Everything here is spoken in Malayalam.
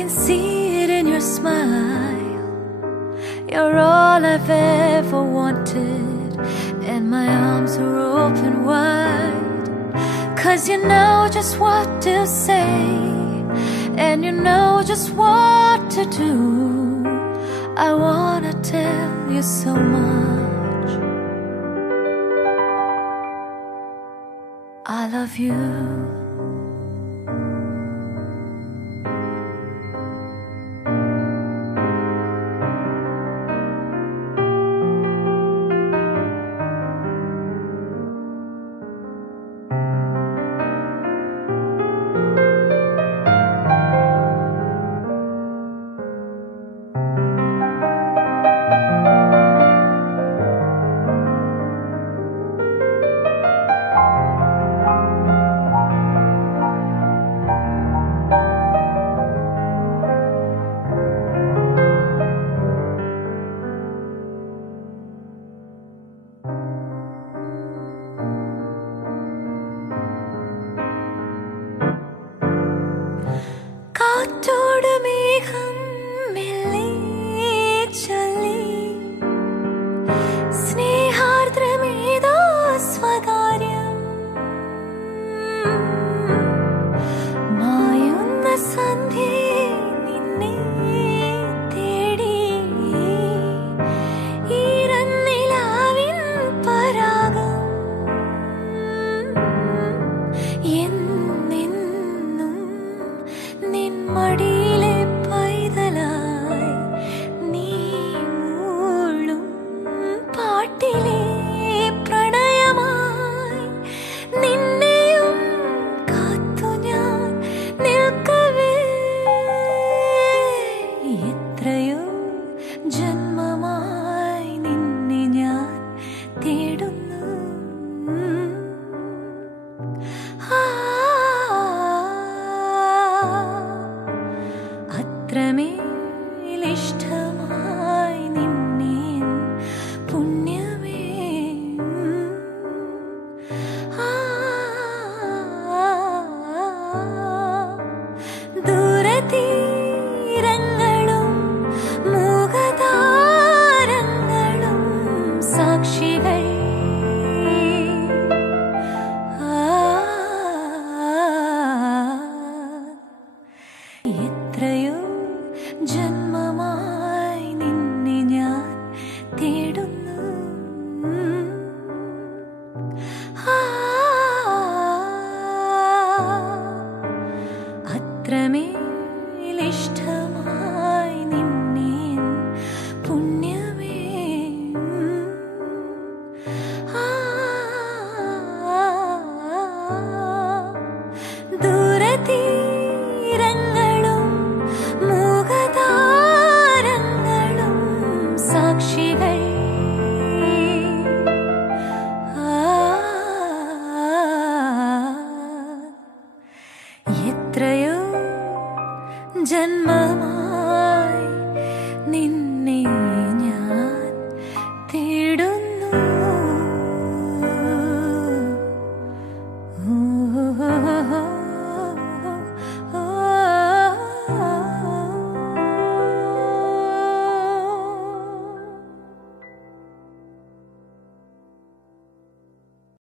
can see it in your smile. You're all I've ever wanted, and my arms are open wide. 'Cause you know just what to say, and you know just what to do. I wanna tell you so much. I love you. കാറ്റോട് മേഘം മെല്ലെ ചൊല്ലി, സ്നേഹാർദ്രമേതോ സ്വകാര്യം, മായുന്ന സന്ധ്യേ നിന്നെ തേടി, ഈരന്നിലാവിൻ പരാഗം എന്നെന്നും നിൻ മടിയിലെ പൈതലായി, നീ മൂളും പാട്ടിലെ പ്രണയമായി, നിന്നെയും കാത്തു ഞാൻ നിൽക്കവേ. എത്രയോ ജന്മമായി നിന്നെ ഞാൻ തേടുന്നു. അത്രമേലിഷ്ടമായി നിന്നെ പുണ്യമേ. ദൂരതീരങ്ങളും മൂകതാരങ്ങളും സാക്ഷികൾ. എത്രയോ ജന്മമായി നിന്നെ ഞാൻ തേടുന്നു. അത്രമേലിഷ്ടമായി നിന്നെ പുണ്യമേ. ദൂരതീരങ്ങളും മൂകതാരങ്ങളും സാക്ഷികൾ. എത്രയോ ജന്മമായി